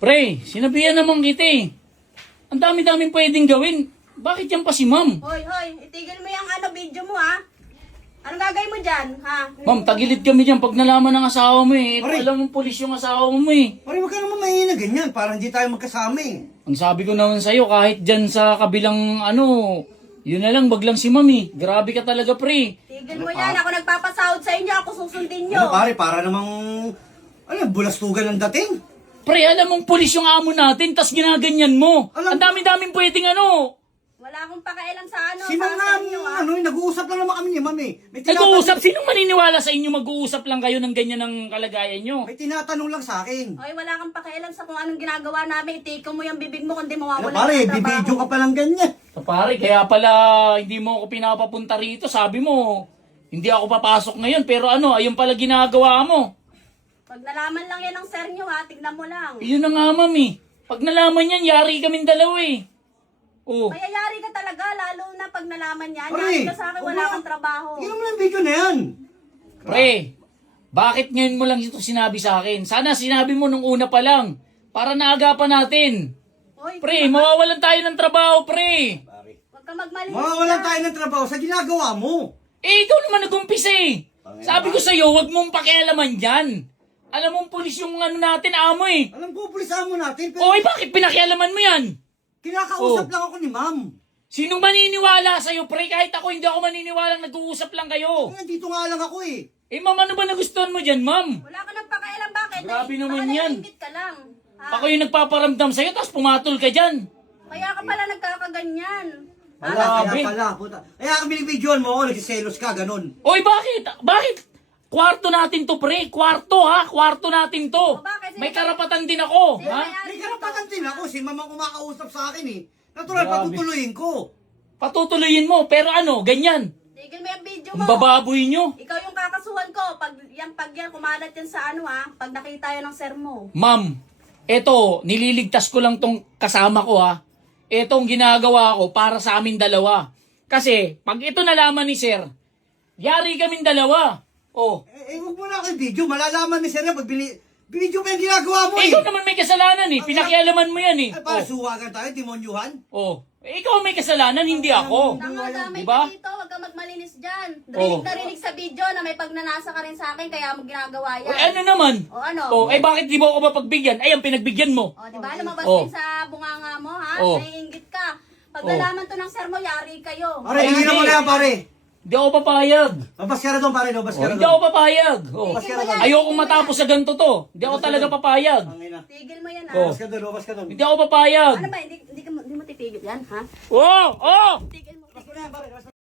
Pre, sinabihan naman kita eh. Ang dami-daming pwedeng gawin. Bakit yan pa si ma'am? Hoy, itigil mo yung video mo ha. Anong gagawin mo dyan, ha? Ma'am, tagilid kami dyan pag nalaman ng asawa mo eh. Pare. Alam mo, pulis yung asawa mo eh. Pare, wag ka naman mahina ganyan. Parang hindi tayo magkasama eh. Ang sabi ko naman sa'yo, kahit dyan sa kabilang yun na lang, baglang si ma'am eh. Grabe ka talaga, pre. Tigil mo yan. Ako nagpapasahod sa inyo. Ako susundin nyo. Ano pare, para namang, bulastugan ang dating. Pre, alam mong pulis yung amo natin, tas ginaganyan mo. Alam- Ang dami-daming pwedeng Wala akong pakialam sa Si ma'am nga, nag-uusap lang naman kami ni ma'am eh. Nag-uusap, sinong maniniwala sa inyo mag-uusap lang kayo ng ganyan ng kalagayan nyo? May tinatanong lang sa akin. Hoy, wala kang pakialam sa kung anong ginagawa namin. Itikong mo yung bibig mo kundi mawawala Pare, ng trabaho. bibidyo ka pa lang ganyan. Pare, kaya pala hindi mo ako pinapapunta rito. Sabi mo, hindi ako papasok ngayon. Pero ayun pala ginagawa mo. Pag nalaman lang yan ng sir nyo ha, tignan mo lang. Yun na nga, mami. Pag nalaman yan, yari kaming dalawa eh. Oh. Mayayari ka talaga, lalo na pag nalaman yan. Pare, Yari ka sa akin, wala kang trabaho. Tingnan mo lang video na yan. Pre, bakit ngayon mo lang ito sinabi sa akin? Sana sinabi mo nung una pa lang. Para naagapan natin. Hoy, Pre, mawawalan tayo ng trabaho, pre. Huwag ka magmalinis Mawawalan na. tayo ng trabaho sa ginagawa mo. Eh, ikaw naman nag-umpisa eh. Sabi ko sa'yo, huwag mong pakialaman dyan. Alam mong pulis yung natin, amo eh. Alam ko, pulisahan mo natin, pero Oy, bakit pinakialaman mo yan? kinakausap lang ako ni ma'am. Sinong maniniwala sa'yo, pre? Kahit ako, hindi ako maniniwala, nag-uusap lang kayo. Nandito nga lang ako eh. Eh, ma'am, ano ba nagustuhan mo dyan, ma'am? Wala ka nang pakialam, bakit? Grabe naman Baka yan. naiingit ka lang. Ha? Ako yung nagpaparamdam sa'yo, tapos pumatol ka dyan. Kaya ka pala nagkakaganyan. Wala, Grabe. kaya pala. Puta. Kaya kami binibidyoan mo ako, nagsiselos ka, ganun. Oy, bakit? Bakit? Kwarto natin to, pre. Kwarto, ha? Kwarto natin to. O, bakit? May karapatan din ako, Sino ha? May may-ari karapatan din ako, si mama kumakausap sa akin eh. Natural, Grabe. patutuloyin ko. Patutuloyin mo, pero ganyan. Tigil mo yung video Ang mo. bababoy nyo. Ikaw yung kakasuhan ko. Pag yan, kumalat yan sa pag nakita yan ng sir mo. Ma'am, eto, nililigtas ko lang tong kasama ko, ha? Etong ginagawa ko para sa amin dalawa. Kasi, pag ito nalaman ni sir, yari kaming dalawa. Oh. Huwag mo na ako yung video, malalaman ni Sir na pag binidyo pa yung ginagawa mo eh. Ikaw naman may kasalanan eh. Pinakialaman mo yan eh. Ay, para suwagan tayo, demonyuhan. Oh. Ikaw may kasalanan, hindi ako. Tanga-damay Diba? ka dito. Huwag kang magmalinis dyan. Oh. Narinig sa video na may pagnanasa ka rin sa akin kaya mo ginagawa yan. Ano naman? O ano? Oh, bakit di mo ako mapagbigyan? Ay, ang pinagbigyan mo. O, diba? Lumabas Oh. din sa bunganga mo, ha? Oh. Naiingit ka. Pag Oh. nalaman to ng sir mo, yari kayo. Pare, hindi na mo na yan, pare. Hindi ako papayag. Labas ka na doon, pare, labas ka na Hindi doon. ako papayag. Oh. Labas ka na doon. Ayokong matapos sa ganito to. Hindi ako talaga papayag. Tangina. Tigil mo yan, ha? Oh. Labas ka doon, labas ka doon. Hindi ako papayag. Ano ba? Hindi mo titigil yan, ha? Oh! Oh! Tigil mo. Labas ko na yan, pare, labas